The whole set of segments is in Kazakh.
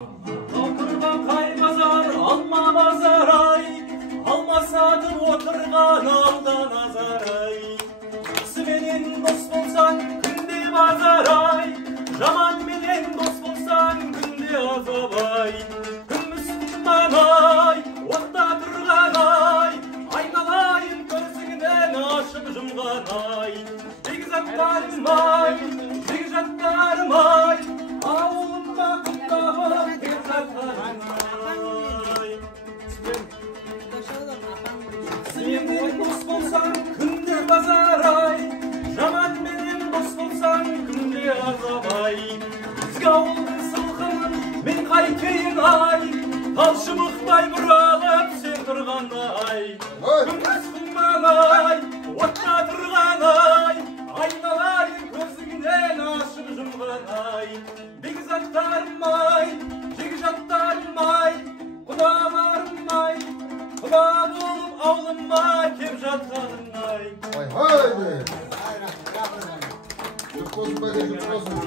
Oturgan kaymazar, alma bazaray, alma satıp oturgan aldan azaray. Senin dost bolsan günde bazaray, zaman bilen dost bolsan günde azabay. Gün Müslümanay, otta durganay, aynalayın gözünden aşıp jumganay. Begizatlarım ay, begizatlarım ay, ağulumda kutlamam begizatlarım ay. Senin dost bolsan günde bazaray, zaman benim dost bolsan günde azabay. Bizga oldu sılkın men kaytayın ay, talşımıqtay buralıp sen turganday. Gün Müslümanay, otta turganay, aynalayın gözünden aşıp jumganay. Begizatlarım ay, begizatlarım ay, kudalarım ay, kuda bulup avlımma kep жатқаным ay. Haydi. Çok olsun böyle çok olsun.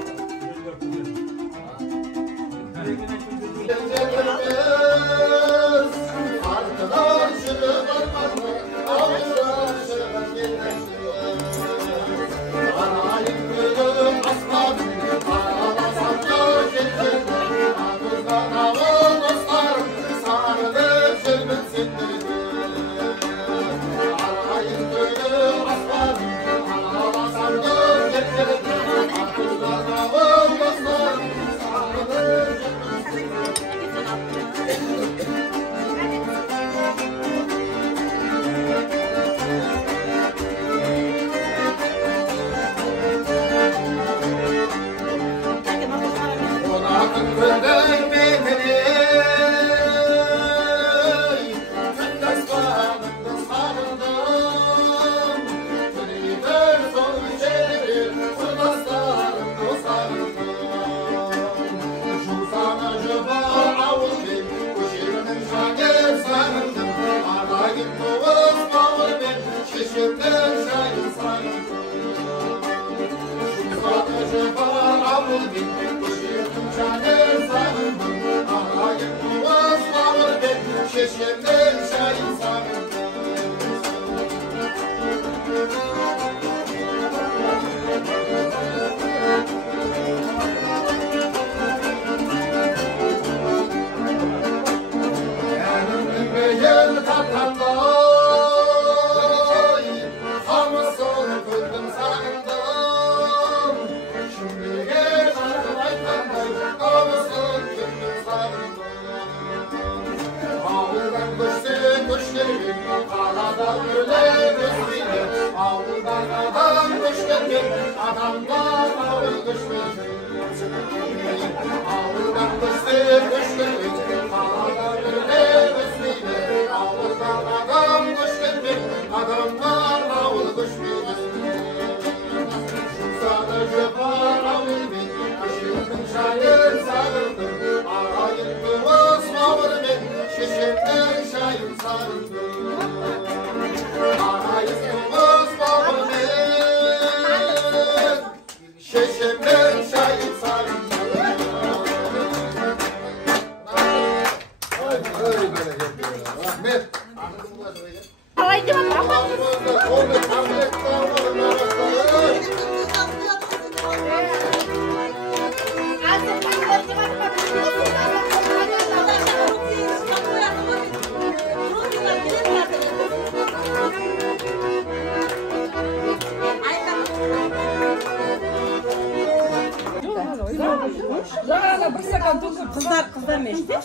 Kızlar meşgul.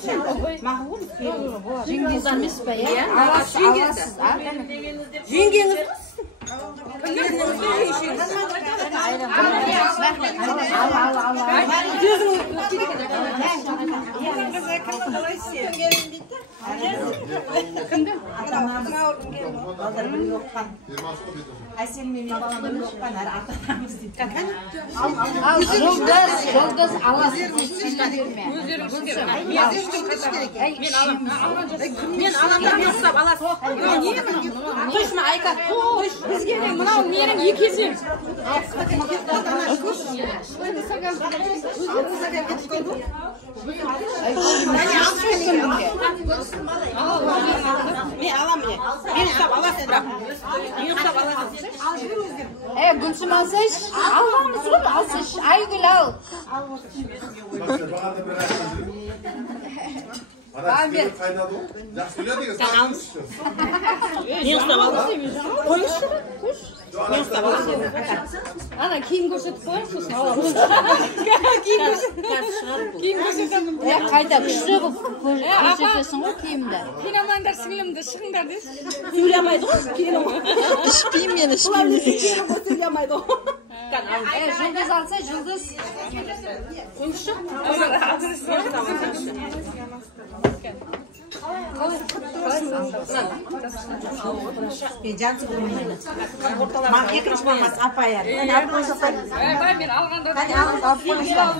Mahvur. Jengeniz emas be ya? Jengeniz. Балдар бір оққан. Әсел мен балам бір оққан, әрі ата-анамыз дейді. Al жолдас аласың. Мен аламдан ұстап аласың. Қойшма, Айка, қойш. Бізге де мынау менің екі есем. Мен алам міне. Мен ұстап аласың бірақ. Мен ұстап аласың. Gülsüm alsayış, almamız mı? Alsayış, Aygül al. Abi. Kaynadı o. Ya söyle diyor. Sen almışsın. Мен ұстап аласың. Қойш. Мен ұстап аласың. Ana kiyim gösterip koyuyorsun. Киім көрсетемін. Kayda güçlü bu gösteriyorsun o kiyimde. Қинамаңдар сіңілімді, шығыңдар десін. Сөйлемейді ғой, келін ғой. İşpiyim yani işpiyim. Келін ғой, сөйлемейді ғой. Yıldız alsa yıldız. Қойшы. Жансыз болмайды. Екінші болмас, апайар. Мен алып қойсақтай. Мен алғанда Алып қойсақтай.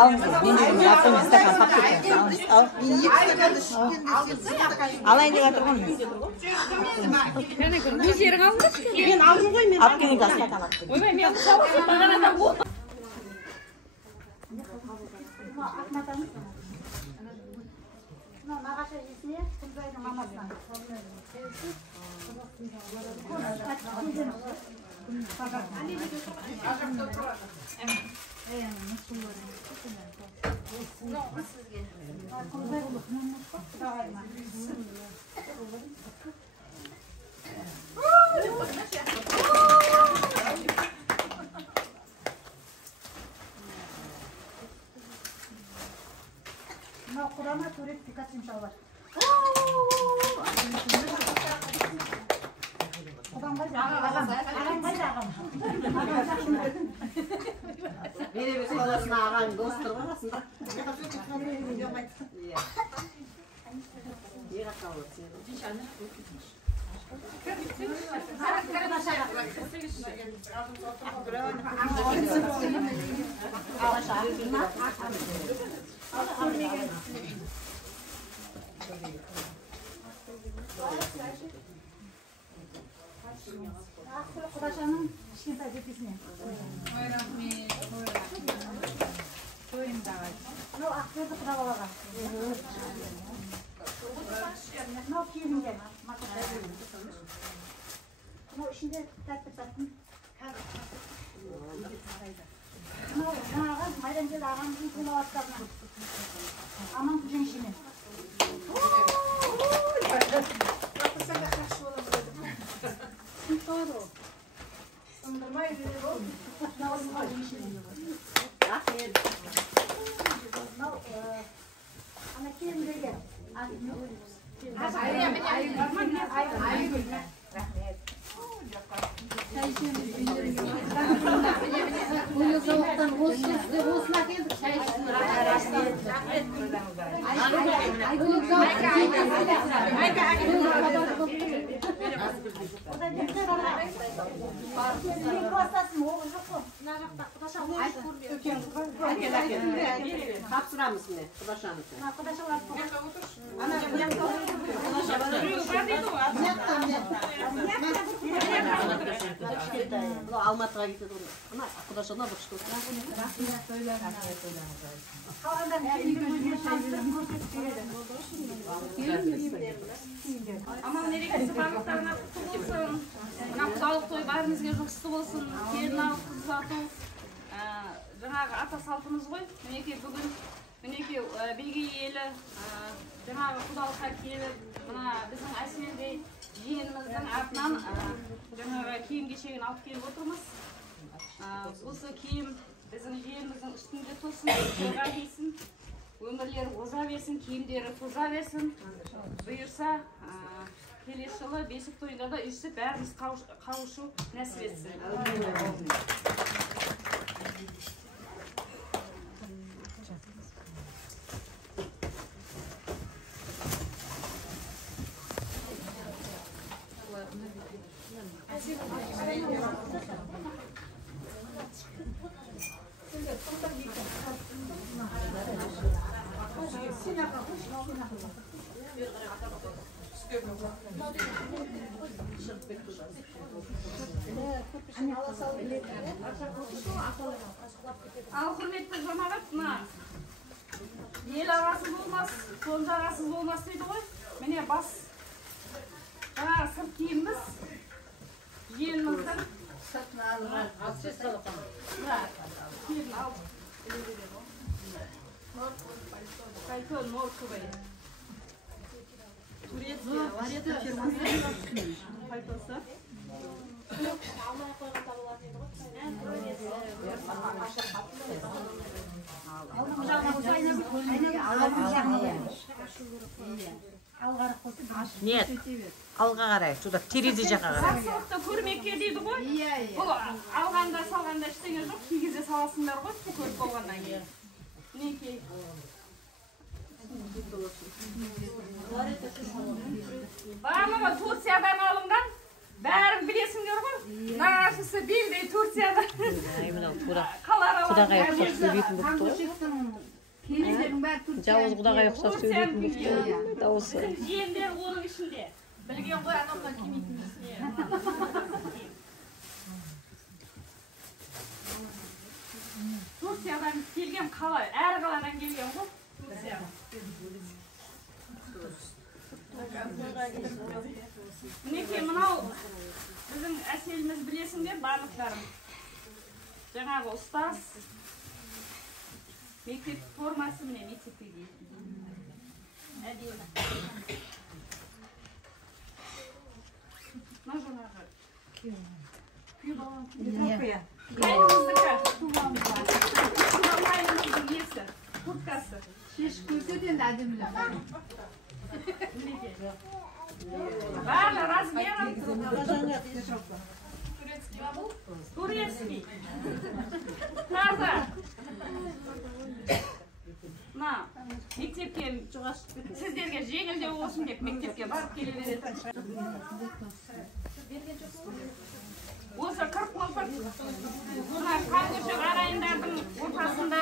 Алыңыз, мен де апаймен стакан тап кетемін. Алайын деп жатыр ғой мен. өз ерің алыңдаршы. Мен алдым ғой, мен алып келіңіз стакан алып. Ойбай, мен құсауын бағанадан болды. Нағашы есіне Күнзайдың мамасынан. Мынау құрама төрет пикасын шалбар. Ағам қайда? Ағам қайда ағам? Беребек баласына ағаң достыр боласың ба? Ақсылы Құдашаның кішкентай жекесіне. Мынау Ақсылы Құдабалаға. Мынау келінге. Мынау ішінде тәтті-тәттін. Мынау жаңағы Майдангел ағамыздың сыйлауаттарынан. Аман күзеншімен. Сындырмай жүрер ол. Мынау ана келіндерге. Тапсырамыз міне, Құдашаныкі. Бұл Алматыға кетеді ғой. Ана Құдашана бір шықты. Аман мерекесі барлықтарына құтты болсын. Мына құдалық той бәрімізге жұғысты болсын. Келін алып қыз ұзату. Жаңағы ата салтымыз ғой. Мінекей бүгін мінекей бейге елі жаңағы құдалыққа келіп, мына біздің әсемдей жиеніміздің артынан жаңағы киім кешегін алып келіп отырмыз. Осы киім біздің жиеніміздің үстінде тосын, тойға кисін, өмірлері оза берсін, киімдері тоза берсін. Бұйырса, келесі жылы бесік тойында да үйсіп бәріміз қауышу нәсіп етсін. Al құрметті жамағат, мына ел арасыз болмас, қонжа арасыз болмас дейді ғой. Міне бас жаңағы сырт киіміміз жиеніміздің киімін алып Кальтон Морковый. Турецкий пальтосы. Нет, алға қарай, сюда терезе жаққа қарай. Жақсылықты көрмекке дейді ғой. Бұл алғанда салғанда ештеңе жоқ, кигізе саласыңдар ғой, көріп болғаннан кейін. Мінекей. Барлығы Турциядан алынған, бәрін білесіңдер ғой. Нағашысы белдей Турциядан. Құдағай ұқсап сөйлейтін бұқты ғой. Жауыз құдағай ұқсап сөйлейтін бұқты дауысы. Жиендер оның ішінде. Білген ғой адамға кемейтін Турциядан келген қалай, әр қаладан келген ғой. Мінекей мынау біздің әселіміз білесіңдер барлықтарым. Жаңағы ұстаз мектеп формасы міне мектепке дейін. Әдемі. Мына жаңағы күй балан. Қайымыздікі. Қайымыздың есі. Курткасы. Шешіп көрсет енді әдемілі. Барлы размером. Турецкий. Таза. Мына мектепке сіздерге жеңілдеу болсын деп мектепке барып келе береді. Осы 40 мылтық мына қаңғышы ағайындардың ортасында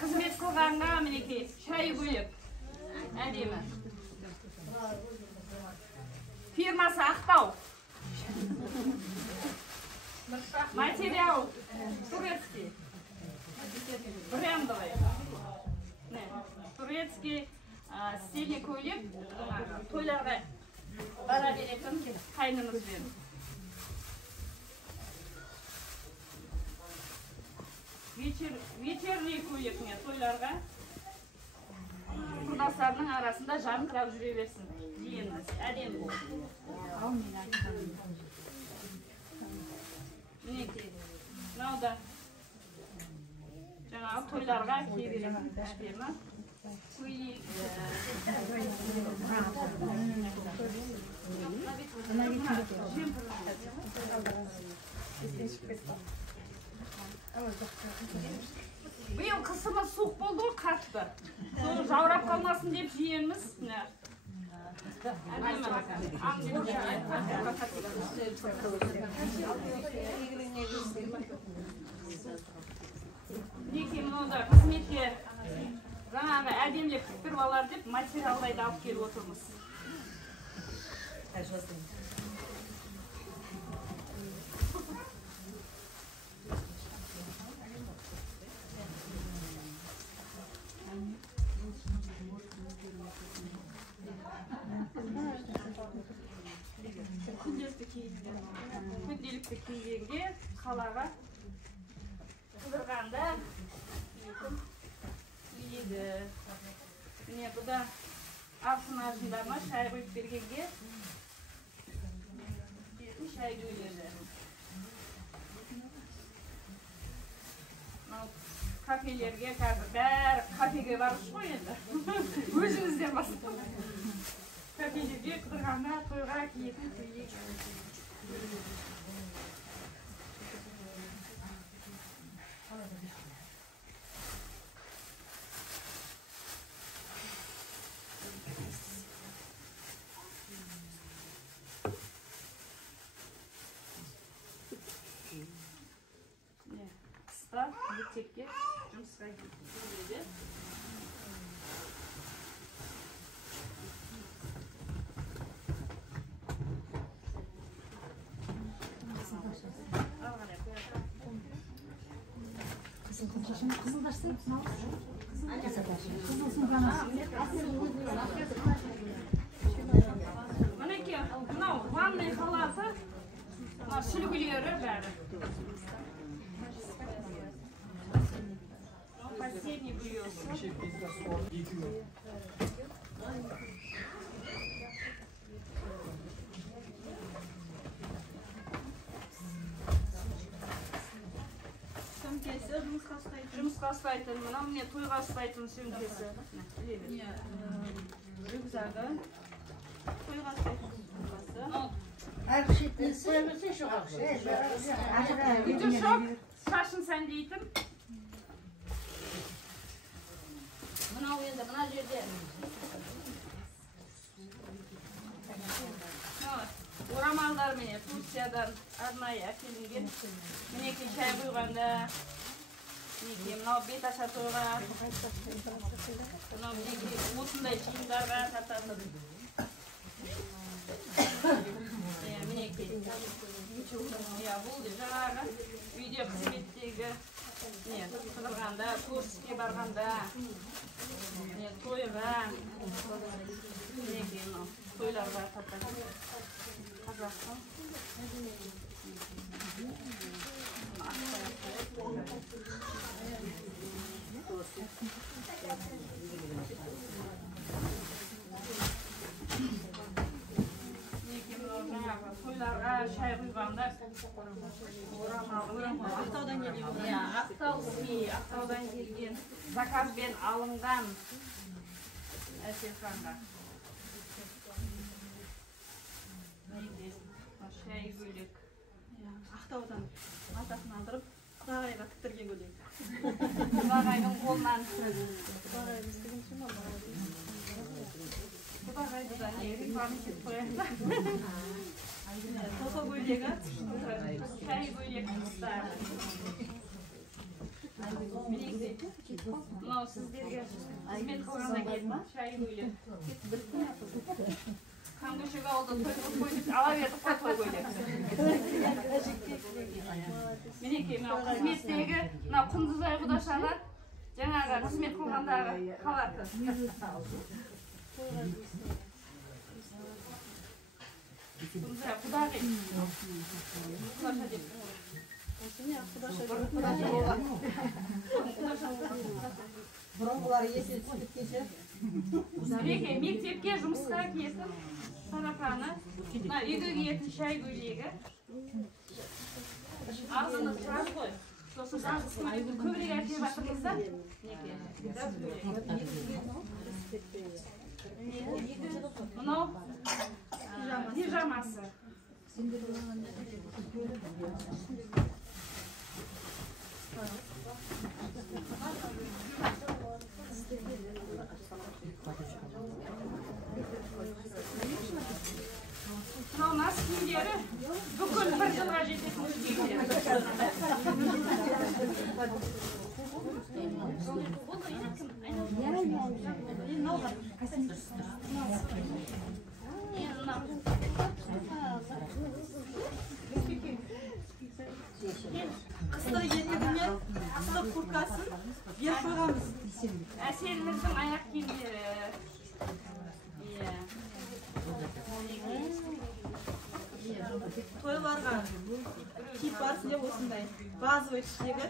қызмет қылғанға мінекей шай бөлек. Әдемі. Фирмасы Ақтау. Материал турецкий. Брендовый. Турецкий стильный көйлек. Тойларға бара беретін қайнымызбен. Вечерний көйлек тойларға құрдастарының арасында жарқырап жүре берсін. Жиеніміз әдемі болды. Мінекей. Мынау да жаңағы тойларға кие беретін кішпема. Көйлек. Биыл қысымыз суық болды ғой қатты. Соны жаурап қалмасын деп жиеніміз. Неке мұнда қызметке жаңағы әдемлеп күттіріп алар деп материалдайды алып келіп отырмыз. Күнделікті кигенге қалаға қыдырғанда киеді. Міне бұда алтын ажындарына шай қойып бергенге шай көйледі. Кафелерге қазір бәрі кафеге барыш қой енді. Өзімізден бастап. Кафелерге қыдырғанда тойға киетін көйлек. Мінекей, мынау ванный халаты, шүлгілері бәрі. Последний бельёсы. Жұмысқа ұстайтын, мынау міне тойға ұстайтын сөмкесі. Рюкзагы. Тойға ұстайтын сөмкесі. Үті шоқ, шашын сәндейтін. Мынау енді, мына жерде. Орамалдар міне, Турциядан арнайы әкелінген. Мінекей шай құйғанда. Мінекей мынау бет аша тойға. Мынау мінекей осындай жиындарға тартатын. Мінекей. Бұл жаңағы үйде қызметтегі қыдырғанда, көріске барғанда, тойға. Мінекей мынау тойларға тартатын. Қазақстан. Тойларға шай құйғанда Ақтаудан келген. Ақтаудан келген. Заказбен алынған әселханға. Шай көйлек. Ақтаудан атасын алдырып, Құдағайға тіктірген көйлек. Құдағайдың қолынан. Құдағайды да реклама етіп қояды. Тоқа көйлегі, шай көйлек қыстар. Мынау сіздерге қызмет қылғанда келді, шай көйлек. Қамдышыға олды той көйлек, ала бердік қой той көйлек. Мінекей, мынау қызметтегі, мынау Құндызай Құдашаға жаңағы қызмет қылғандағы қалаты. Құндызай Құдағи. Құдаша деп. Бұрынғылары есел түсіп кеше. Мінекей, мектепке жұмысқа киетін сарапаны, үйге киетін шай көйлегі. Ағзыңыз тұрады ғой. Сосын жазғыз көйлегі көбірек әкеліп жатырмызда. Мынау пижамасы. Мынау нас киімдері бүкіл бір жылға жететін киімдер. Қысты етігіне қысты курткасын беріп қойғанбыз. Әселіміздің аяқ киімдері. Тойларға киіп барсын деп осындай базовый ішегі.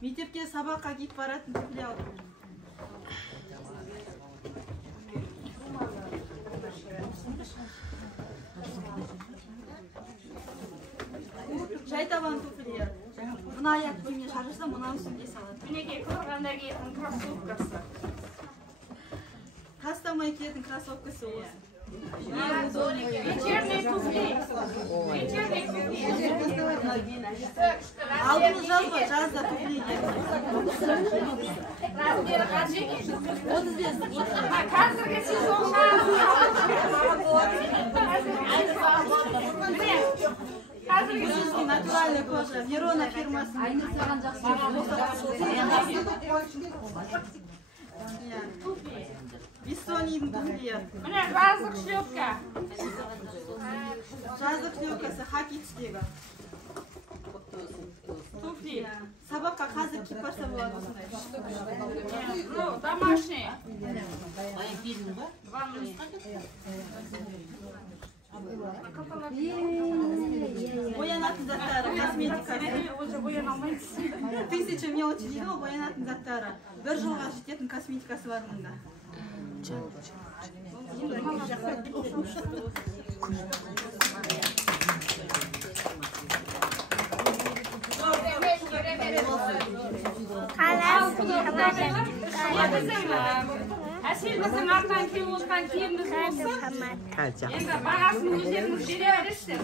Мектепке сабаққа киіп баратын туфли алдым. Жай табан туфли. Мына аяқ киіммен шаршаса, мынаны үстіне салады. Мінекей қыдырғанда киетін кроссовкасы. Тастамай киетін кроссовкасы осы. Вечерний туфли. Вечерний туфли. Алдымыз жазғы, жазда туфли киетін. Размері қанша екен? 35. Қазіргі сезонға. Міне, Грузинский натуральный кожа, Верона фирмасы. Бессонийдің туфлиі. Міне жаздық шлепка. Жаздық шлепкасы хакичтегі. Туфли. Сабаққа қазір киіп барса болады осындай. Ну, домашний. Боянатын заттары, косметикасы. Уже бояна алмайсыз. 1000 мелочи дейді ғой, боянатын заттары. 1 жылға жететін косметикасы бар мұнда. Әсел біздің артынан киіп отқан киіміміз болсын. Енді бағасын өздеріңіз бере бересіздер.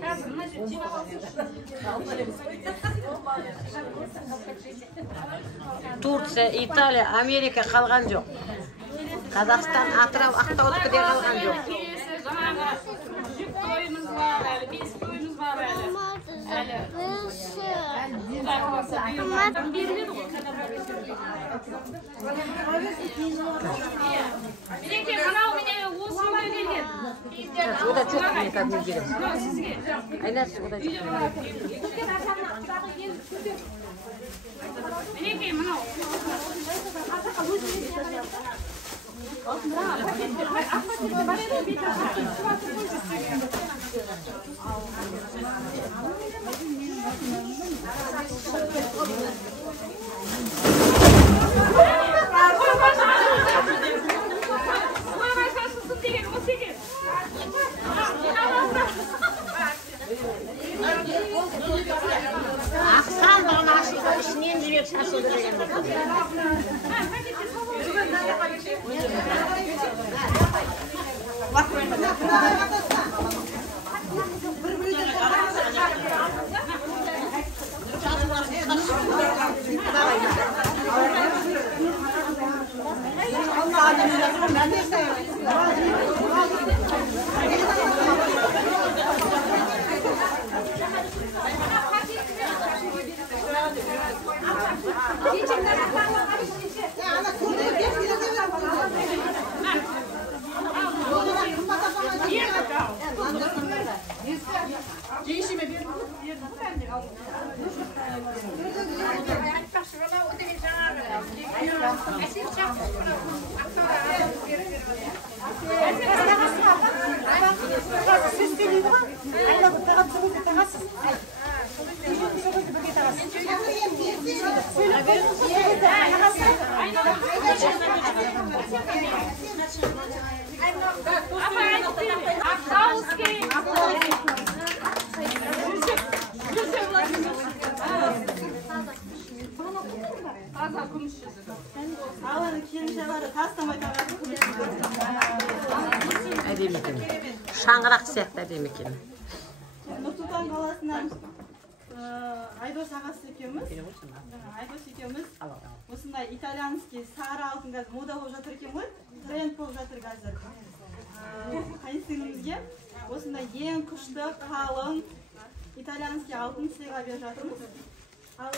Қазір мына жерде жинап алсыншы. Турция, Италия, Америка қалған жоқ. Қазақстан, Атырау, Ақтаудікі де қалған жоқ. Жаңағы жүк тойымыз бар, әлі бес тойымыз бар әлі. Беріледі ғой. Мінекей, мынау міне осы үйге келген. Ода жоқ, мен кәдімгі берем. Мынау сізге. Айнас, ода жоқ. Мінекей, мынау. Ақсан бағана ашылға ішінен жүрек шашылды деген болды. Әдемі екен. Шаңғырақ сияқты әдемі екен. Нұр-Сұлтан қаласынан Айдос ағасы екеуміз, осындай итальянский сары алтын қазір мода болып жатыр екен ғой, тренд болып жатыр қазір. Қайынсіңлімізге осындай ең күшті, қалың итальянский алтын сыйға беріп жатырмыз. Ал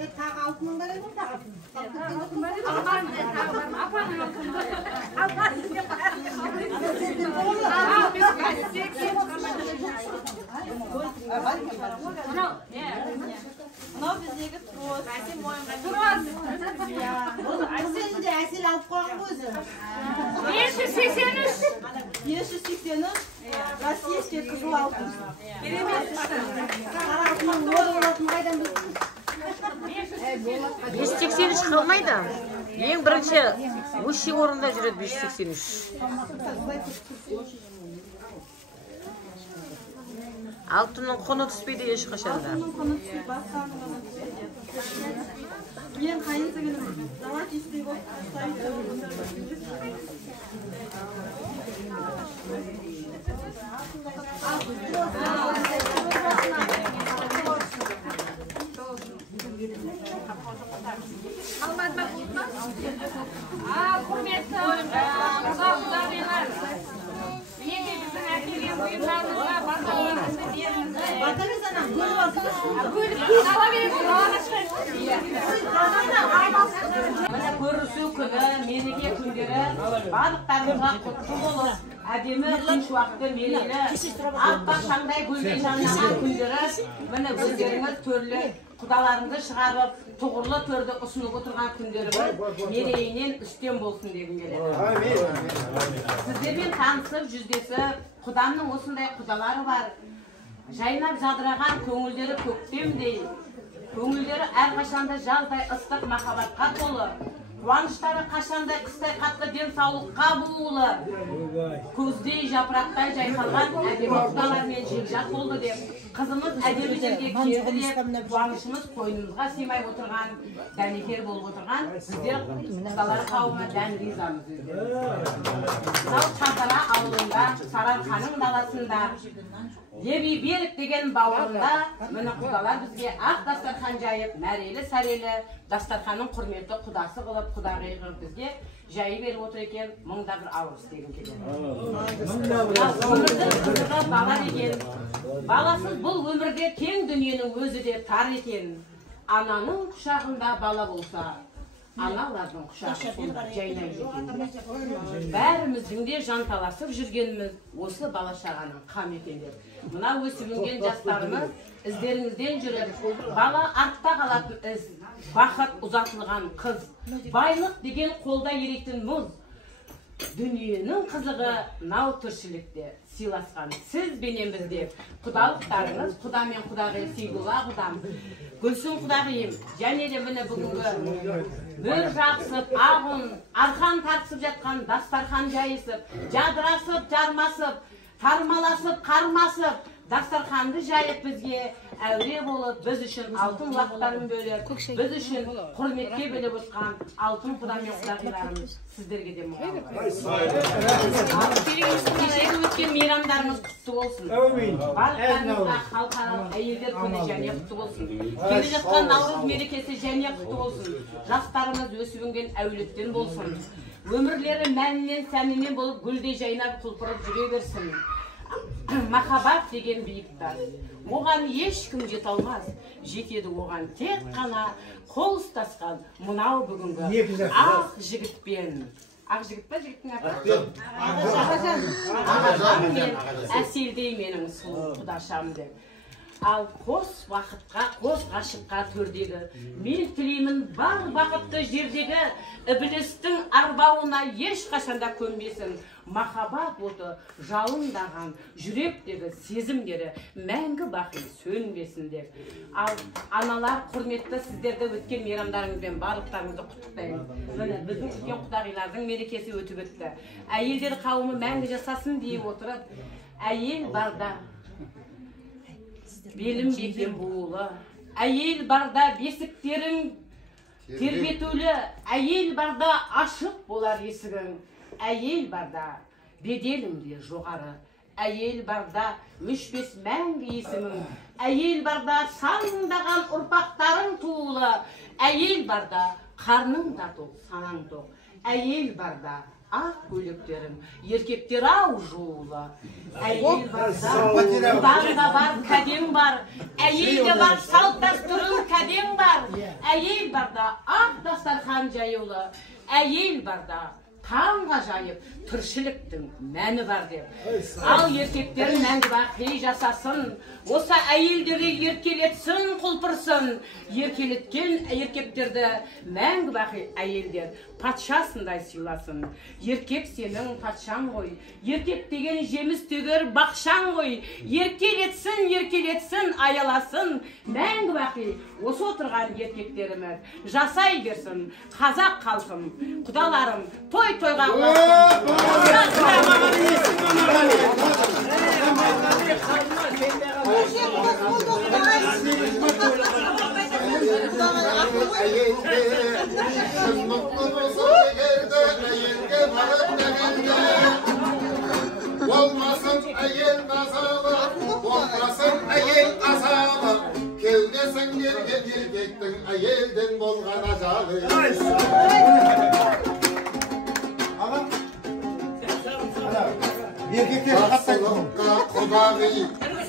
енді тағы алтының бар еді тағы. Мынау біздегі трос. Әселінде әсел алып қойған ғой өзі. 583. Российский қызыл алтын. Керемет. Қара алтынның мода болатынын қайдан білсін? 583 қалмайды. Ең бірінші өші орында жүреді 583. Алтынның құны түспейді ешқашанда. Алтынның құны түспейді, басқаның құны түспейді. Мен қайынсіңлім золотистый болып ставить. Құрметті құда-құдағилар, неге біздің әкелген бұйымдарымызға баталарыңызды Міне көрісу күні, мереке күндері барлықтарыңызға құтты болып, әдемі күн шуақты мерейлі, аппақ шаңдай гүлдей жанған күндері, міне өздеріңіз түрлі құдаларыңызды шығарып, тұғырлы төрді ұсынып отырған күндеріңіз мерейінен үстем болсын дегім келеді. Сіздермен танысып, жүздесіп, құдамның осындай құдалары бар. Жайнап жадыраған көңілдері көктемдей, көңілдері әрқашанда жаздай ыстық махаббатқа толы, қуаныштары қашандай қыстай қатты денсаулыққа буылы, көздей жапырақтай жайқалған әдемі құдалармен жекжат болды деп, қызымыз әдемі жерге келді деп, қуанышымыз қойнымызға сыймай отырған, дәнекер болып отырған сіздер құдалар қауымы дән ризамыз өздері. Мынау Шардара ауылында, Сарыарқаның даласында, Леви берік деген бауырында, міне құдалар бізге ақ дастархан жайып, мәрелі сәрелі дастарханның құрметті құдасы қылып, құдағи қылып бізге жайы беріп отыр екен, мыңда бір алғыс дегім келеді. Өмірдің қызығы бала деген, баласыз бұл өмірде кең дүниенің өзі де тар екен. Ананың құшағында бала болса, аналардың құшағы сонда жайнай екен. Бәріміздің де жанталасып жүргеніміз осы бала шағаның қам екендер. Мына өсіп-өнген жастарымыз іздеріңізден жүріп, бала артта қалатын із, бақыт ұзатылған қыз, байлық деген қолда еретін мұз. Дүниенің қызығы нау тіршілікте сыйласқан сіз бенен бізде. Құдалықтарыңыз, құда мен құдағи Сейдулла құдам, Гүлсім құдағиым, және де міне бүгінгі мөр жақсып, ағын, арқан тартысып жатқан дастархан жайысып, жадырасып, жармасып, тармаласып, қармасып, дастарханды жайып бізге әуре болып, біз үшін алтын уақыттарын бөліп, біз үшін құрметке бөліп отқан алтын құда мен құдағиларымыз сіздерге де мұғалым. Кешегі өткен мейрамдарымыз құтты болсын. Барлықтарыңызға халықаралық әйелдер күні және құтты болсын. Келе жатқан Наурыз мерекесі және құтты болсын. Жастарымыз өсіп-өнген әулеттен болсын. Өмірлері мәнінен сәнінен болып гүлдей жайнап құлпырып жүре берсін. Махаббат деген биіктар, оған ешкім жете алмас, жетеді оған тек қана қол ұстасқан мұнау бүгінгі ақ жігітпен. Ақ жігіт па, жігіттің аты? Ағажан мен әселдей менің сұлу құдашам деп. Ал қос уақытқа, қос ғашыққа төрдегі, мен тілеймін бар бақытты жердегі, ібілістің арбауына ешқашанда көнбесін. Махаббат оты жалындаған жүректегі сезімдері мәңгі бақи сөнбесін деп. Ал аналар құрметті сіздерді өткен мейрамдарыңызбен барлықтарыңызды құттықтаймын. Біздің үлкен құдағилардың мерекесі өтіп өтті. Әйелдер қауымы мәңгі жасасын дей отырып, әйел барда белім бекем буылы, әйел барда бесіктерің тербетулі, әйел барда ашық болар есігің. Әйел барда беделімде жоғары, әйел барда өшпес мәңгі есімің, әйел барда сандаған ұрпақтарың туылы, әйел барда қарның да тоқ, санаң тоқ, әйел барда ақ көйлектерің, еркектер ау жуылы, әйел барда ұлдарда бар, кәдең бар, әйелде бар, салт дәстүрің кәдең бар, әйел барда ақ дастархан жаюлы, әйел барда таңға жайып, тіршіліктің мәні бар деп. Ал еркектер мәңгі бақи жасасын, осы әйелдері еркелетсін, құлпырсын. Еркелеткен еркектерді мәңгі бақи әйелдер патшасындай сыйласын. Еркек сенің патшаң ғой, еркек деген жеміс төгер бақшаң ғой. Еркелетсін, еркелетсін, аяласын. Мәңгі бақи осы отырған еркектеріміз жасай берсін. Қазақ халқым, құдаларым, той-тойға olmasın ayel nazalı, olmasın ayel azalı. Kevdesin erkektin ayelden bolgan azalı. Yaxşılıqqa Xudağı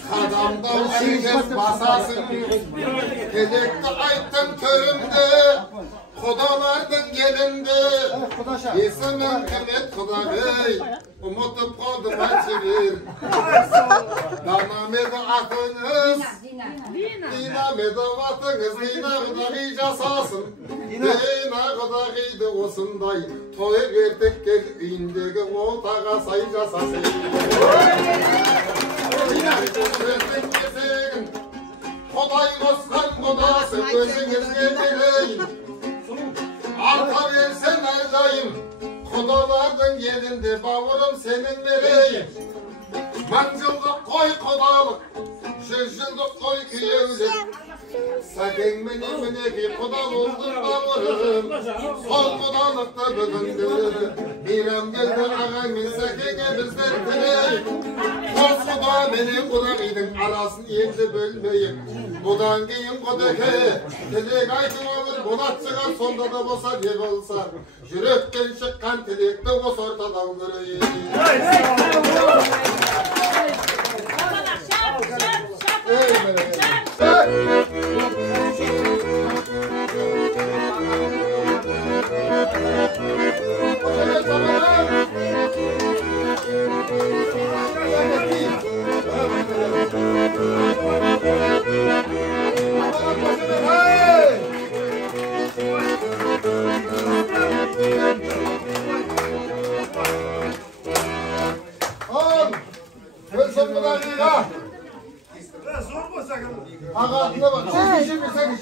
qadamdan herkes basasın. Telekti aytdım körümde, Xudalardan gelindi. Esimim Kımet Xudağı, unutup qoldim ançevir. Danamedi atınız, dinamedi vatınız, Dina Xudağı jasasın. Dina Xudağıydı osunday, toy verdik gel üyündeki otağa say jasasın. Xuday qosqan qudası özünüzge bileyin. Arka versen erdayım, Xudalardan yerinde bavurum senin vereyim. Mancıldık koy Xudalık, 100 yıldık koy köyevlik. Sakin mineki Xuda oldun bavurum, sol Xudalıkta bugündür. Biram geldi ağamin sakine bizler tileyim. Sol Xuda beni Xudağıydın arasını endi bölmeyim. Budan keyin Xudaki tilek aytın olur bulat çıkar sonda da bolsa ne bolsa. Yürekten çıkkan tilekti o sortadan göreyim. Ağzına bak, çizgi sen